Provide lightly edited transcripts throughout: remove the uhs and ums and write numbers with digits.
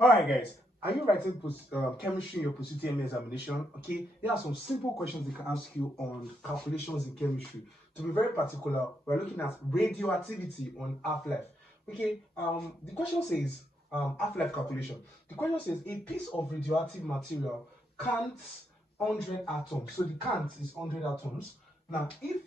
All right, guys. Are you writing chemistry in your post-UTME examination? Okay, there are some simple questions they can ask you on calculations in chemistry. To be very particular, we're looking at radioactivity on half-life. Okay, the question says half-life calculation. The question says a piece of radioactive material counts 100 atoms. So the count is 100 atoms. Now, if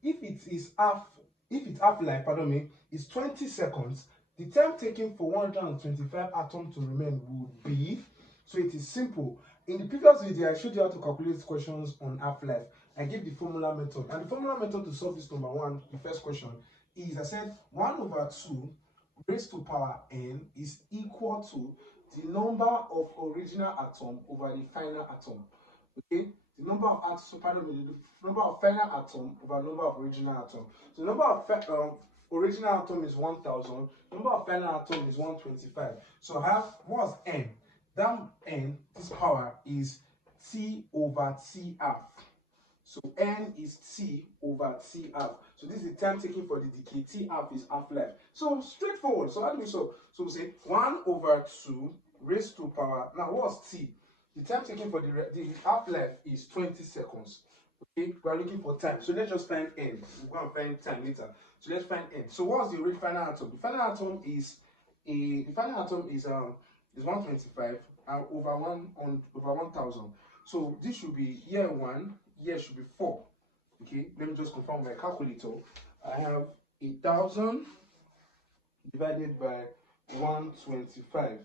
its half-life, pardon me, is 20 seconds, the time taken for 125 atoms to remain would be, so it is simple. In the previous video, I showed you how to calculate questions on half-life. I gave the formula method. And the formula method to solve this number one, the first question, is I said 1 over 2 raised to power n is equal to the number of original atom over the final atom. Okay? The number of atoms, so pardon me, the number of final atom over number of original atom. So the number of original atom is 1000, number of final atom is 125. So I have, what's n? That n, this power is t over t half. So n is t over t half. So this is the time taken for the decay. T half is half-life. So straightforward. So how do we solve? So we say 1 over 2 raised to power. Now what's t? The time taken for the half-life is 20 seconds. Okay, we are looking for time. So let's just find n. We're going to find time later. So let's find n. So what's the final atom? The final atom is 125 over 1000. So this should be year 1, year should be 4. Okay, let me just confirm my calculator. I have 1000 divided by 125.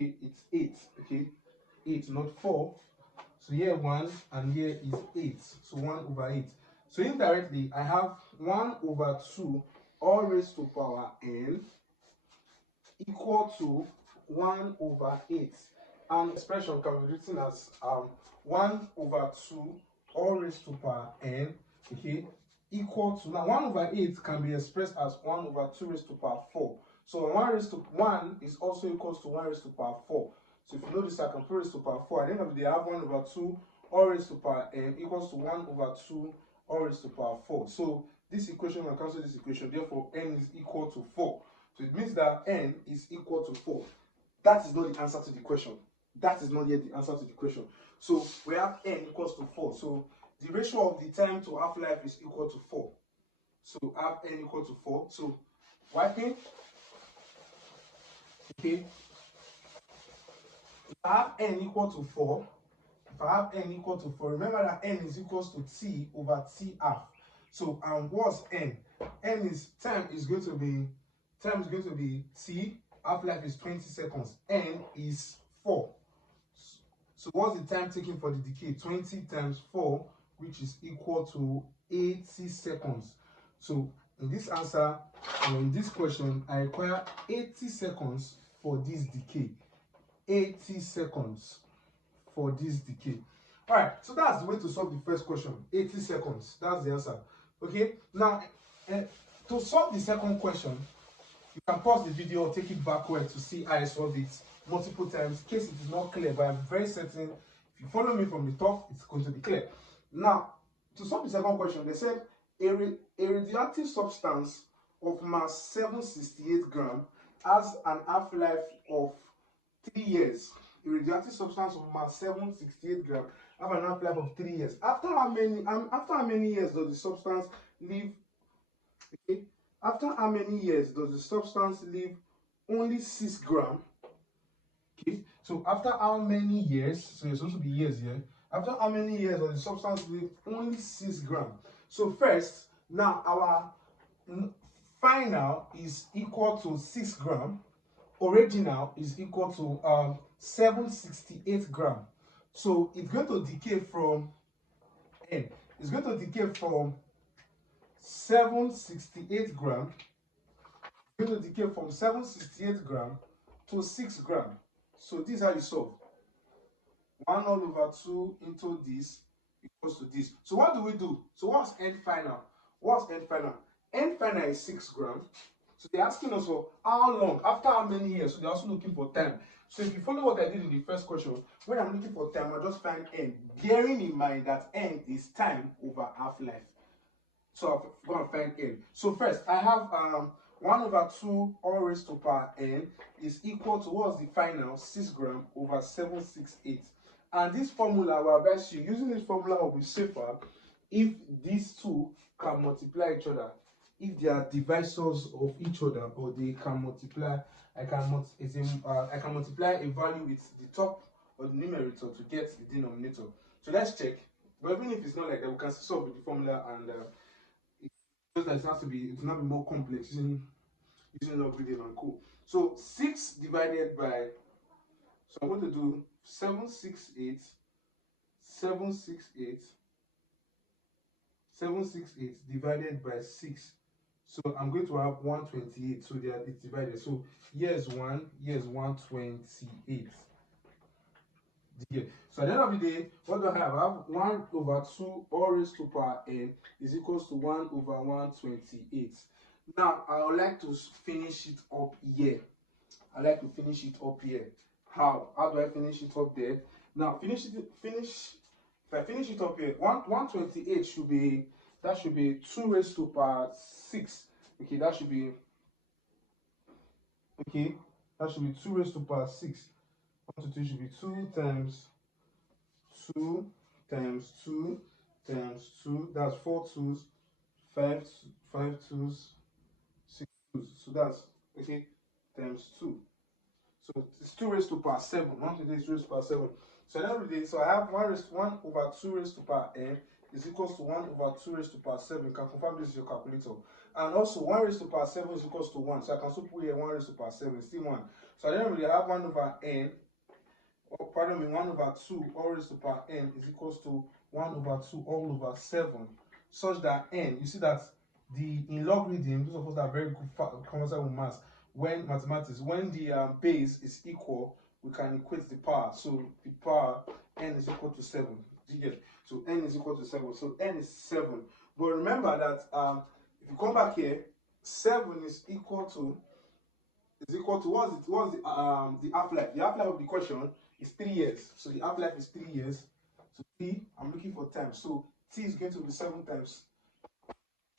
Okay, it's 8. Okay, 8, not 4. So here 1 and here is 8. So 1 over 8. So indirectly, I have 1 over 2 all raised to power n equal to 1 over 8. And expression can be written as 1 over 2 all raised to power n, okay, equal to, now 1 over 8 can be expressed as 1 over 2 raised to power 4. So 1 raised to 1 is also equals to 1 raised to power 4. So if you know this, I can put raised to power 4. At the end of the day, I have 1 over 2 all raised to power n equals to 1 over 2 all raised to power 4. So this equation will cancel this equation. Therefore, n is equal to 4. So it means that n is equal to 4. That is not the answer to the question. That is not yet the answer to the question. So we have n equals to 4. So the ratio of the time to half-life is equal to 4. So I have n equal to 4. So wiping. Okay. If I have n equal to 4, remember that n is equals to t over t half. So what's n? N is time is going to be t. Half-life is 20 seconds. N is 4. So what's the time taken for the decay? 20 times 4, which is equal to 80 seconds. So in this answer, or in this question, I require 80 seconds for this decay. 80 seconds for this decay. All right, so that's the way to solve the first question. 80 seconds. That's the answer. Okay, now to solve the second question, you can pause the video or take it backward to see how I solved it multiple times in case it is not clear, but I'm very certain if you follow me from the top, it's going to be clear. Now, to solve the second question, they said a radioactive substance of mass 768 gram has an half-life of 3 years. A radioactive substance of mass 768 gram have an half-life of 3 years. After how many years does the substance live? Okay. After how many years does the substance live only 6 gram? Okay, so after how many years, so it's supposed to be years here, after how many years does the substance live only 6 gram? So first, now our final is equal to 6 gram, original is equal to 768 gram. So it's going to decay from n. It's going to decay from 768 gram. It's going to decay from 768 gram to 6 gram. So this is how you solve. 1 all over 2 into this equals to this. So what do we do? So what's n final? What's n final? N final is 6 gram. So they're asking us for how long, after how many years. So they're also looking for time. So if you follow what I did in the first question, when I'm looking for time, I just find n, bearing in mind that n is time over half-life. So I'm going to find n. So first, I have 1 over 2 all raised to power n is equal to, what's the final? 6 gram over 768. And this formula, I will advise you, using this formula will be safer if these two can multiply each other. If they are divisors of each other, or they can multiply, I can multiply a value with the top or the numerator to get the denominator. So let's check. But even if it's not like that, we can solve with the formula, and just that it has to be, it will not be more complex using logarithm and co. So 6 divided by, so I'm going to do 768 divided by 6. So I'm going to have 128. So it's divided. So here's 1, here's 128. So at the end of the day, what do I have? I have 1 over 2 all raised to power n is equals to 1 over 128. Now I would like to finish it up here. How? How do I finish it up there? Now if I finish it up here, 128 should be, that should be 2 raised to power 6. Okay, that should be 2 raised to power 6. 122 should be 2 times 2 times 2 times 2. That's 4 twos, 5 twos, 6 twos. So that's, okay, times 2. So it's 2 raised to power 7. 128 is 2 raised to power 7. So at the end of the day, so I have 1 over 2 raised to power n is equals to 1 over 2 raised to power 7. You can confirm this with your calculator. And also 1 raised to power 7 is equals to 1. So I can also put here 1 raised to power 7, still 1. So at the end of the day, I have 1 over n, or pardon me, 1 over 2 all raised to power n is equals to 1 over 2 all over 7. Such that n, you see that in logarithm, those of us that are very good conversant with maths, when the base is equal, we can equate the power. So the power n is equal to 7. Do you get? So n is equal to 7. So n is 7. But remember that if you come back here, 7 is equal to what's the half-life? The half-life of the question is 3 years. So the half-life is 3 years. So t, I'm looking for time. So t is going to be 7 times.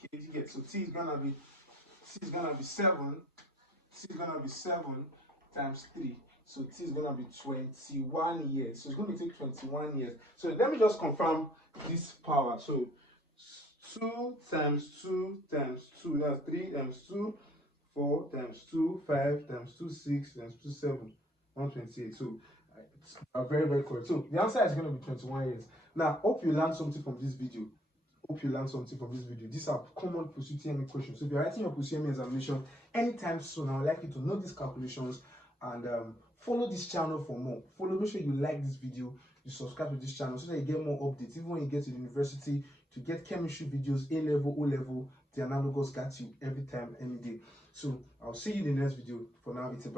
Okay, you get? So t is gonna be 7. T is gonna be 7 times 3. So t is gonna be 21 years. So it's going to take 21 years. So let me just confirm this power. So 2 times 2 times 2, that's 3 times 2, 4 times 2, 5 times 2, 6 times 2, 7, 128. So it's very, very correct. So the answer is going to be 21 years. Now, hope you learned something from this video. These are common post-UTME questions. So if you're writing your post-UTME examination anytime soon, I would like you to know these calculations and follow this channel for more. Make sure you like this video, you subscribe to this channel so that you get more updates. Even when you get to the university, to get chemistry videos, A-level, O-level, the analogous got you every time, any day. So I'll see you in the next video. For now, it's about